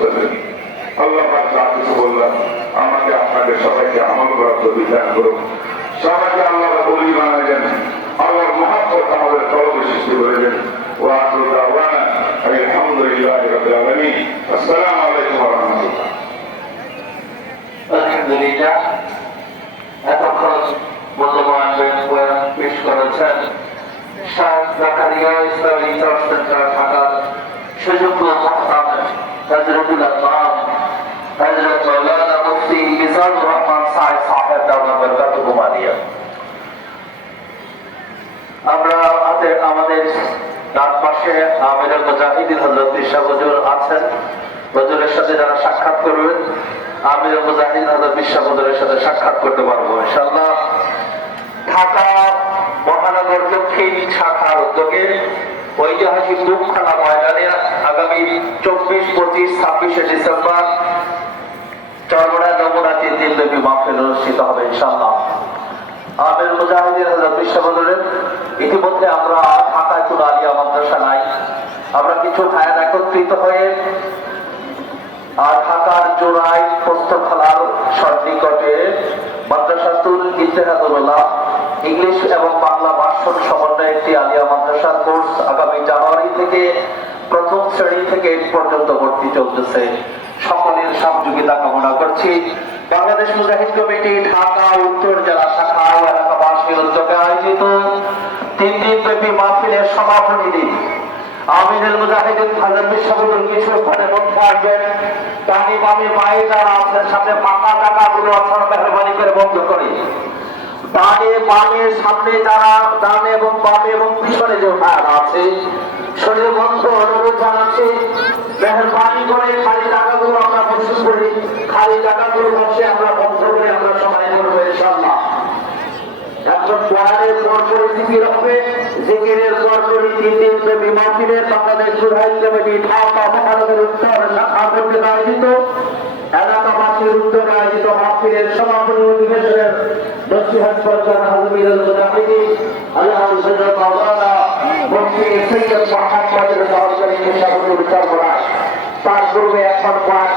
করবেন আল্লাহ যা কিছু বললাম আমাকে আপনাদের সবাইকে আমল করার তৈরি করুন। সবাইকে আল্লাহ বলি বানালেন আল্লাহর মহাপত আমাদের তলবে সৃষ্টি করেছেন। ও আলহামদুলিল্লাহ এতক্ষণ মূল্যবান বয়ান পেশ করেছেন মহতাম হজরতুল আলমাম হজরত মুফতি মিজানুর রহমান সাহেব সাহেব দাওলা বরকাত কুমারিয়া আমরা আমাদের আমাদের ডান পাশে আমিরুল মুজাহিদিন হজরত বিশা হুজুর আছেন। হুজুরের সাথে যারা সাক্ষাৎ করবেন, আমিরুল মুজাহিদিন হজরত বিশ্বা সাথে সাক্ষাৎ করতে পারব ইনশাআল্লাহ। ঢাকা মহানগর দক্ষিণ শাখার উদ্যোগে ঐতিহাসিক দুপখানা ময়দানে আগামী চব্বিশ, পঁচিশ, ছাব্বিশে ডিসেম্বর চরমোড়া নমুনা তিন দিন ব্যাপী মাহফিল অনুষ্ঠিত হবে ইনশাআল্লাহ। আমির মুজাহিদিন হজরত বিশ্ববদরের। ইতিমধ্যে আমরা ঢাকায় কোনো আলিয়া মাদ্রাসা নাই। আমরা কিছু ভাইয়ার একত্রিত হয়ে আর ঢাকার জোড়াই পোস্তখালার সন্নিকটে মাদ্রাসাতুল ইতিহাদুল্লাহ ইংলিশ এবং বাংলা ভাষণ সমন্বয়ে একটি আলিয়া মাদ্রাসার কোর্স থেকে প্রথম শ্রেণি থেকে পর্যন্ত ভর্তি চলতেছে। সকলের সহযোগিতা কামনা করছি। বাংলাদেশ মুজাহিদ কমিটি, ঢাকা, উত্তর জেলা শাখা ও এলাকাবাসীর উদ্যোগে আয়োজিত তিন দিন ব্যাপী মাহফিলের সমাপনী দিন। আমিনুল মুজাহিদিন কিছু আসবেন। মায়ে যারা আছেন, সামনে ফাঁকা টাকাগুলো আপনারা মেহরবানি করে বন্ধ করে। ডানে বামে সামনে যারা, ডানে এবং বামে এবং পিছনে যে আছে শরীর বন্ধ অনুরোধ জানাচ্ছি মেহরবানি করে খালি টাকাগুলো আমরা পরিশোধ করি খালি টাকাগুলো বসে আমরা বন্ধ করে আমরা সবাই করব ইনশাল্লাহ এখন বয়ানের পর পরিস্থিতি হবে, জিকিরের পর পরি তিন দিন ব্যাপী বাংলাদেশ সুধাই কমিটি ঢাকা মহানগর উত্তর শাখা কর্তৃক আয়োজিত এলাকাবাসীর উদ্যোগে আয়োজিত মাহফিলের সমাপনী অধিবেশনের নসিহাত করছেন হাজমিরুল মুজাহিদি আল্লাহ হযরত মাওলানা মুফতি সৈয়দ মোহাম্মদ সহকারী পেশাগত চরমরায় তার পূর্বে এখন পাঠ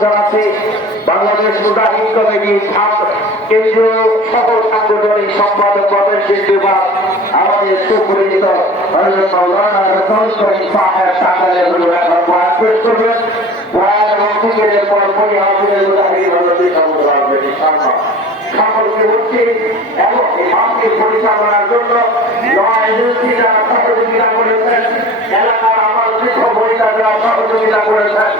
জানাচ্ছি বাংলাদেশ মুজাহিদ কমিটি কেন্দ্রীয় সহ সাংগঠনিক সম্পাদক পদের বিভাগ আমাদের সুপরিচিত এবং পরিচালনার জন্য নয় এজেন্সি যারা সহযোগিতা করেছেন এলাকার আমার শিক্ষক ভূমিকা যারা সহযোগিতা করেছেন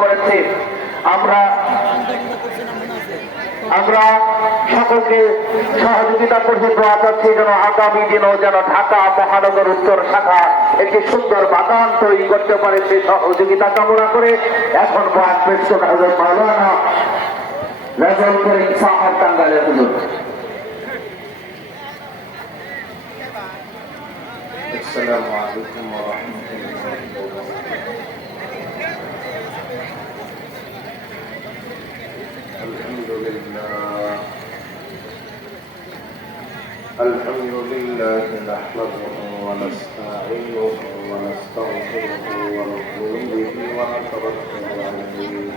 করেছি। আমরা সকলকে সহযোগিতা দোয়া চাচ্ছি যেন আগামী দিনেও যেন ঢাকা মহানগর উত্তর শাখা একটি সুন্দর বাগান তৈরি করতে পারে, সে সহযোগিতা কামনা করে এখন হাজার মাওলানা রাজল করিম সাহার টাঙ্গালের হুজুর السلام عليكم ورحمة الله وبركاته الحمد لله الحمد لله نحمده ونستعينه ونستغفره ونؤمن به ونتوكل عليه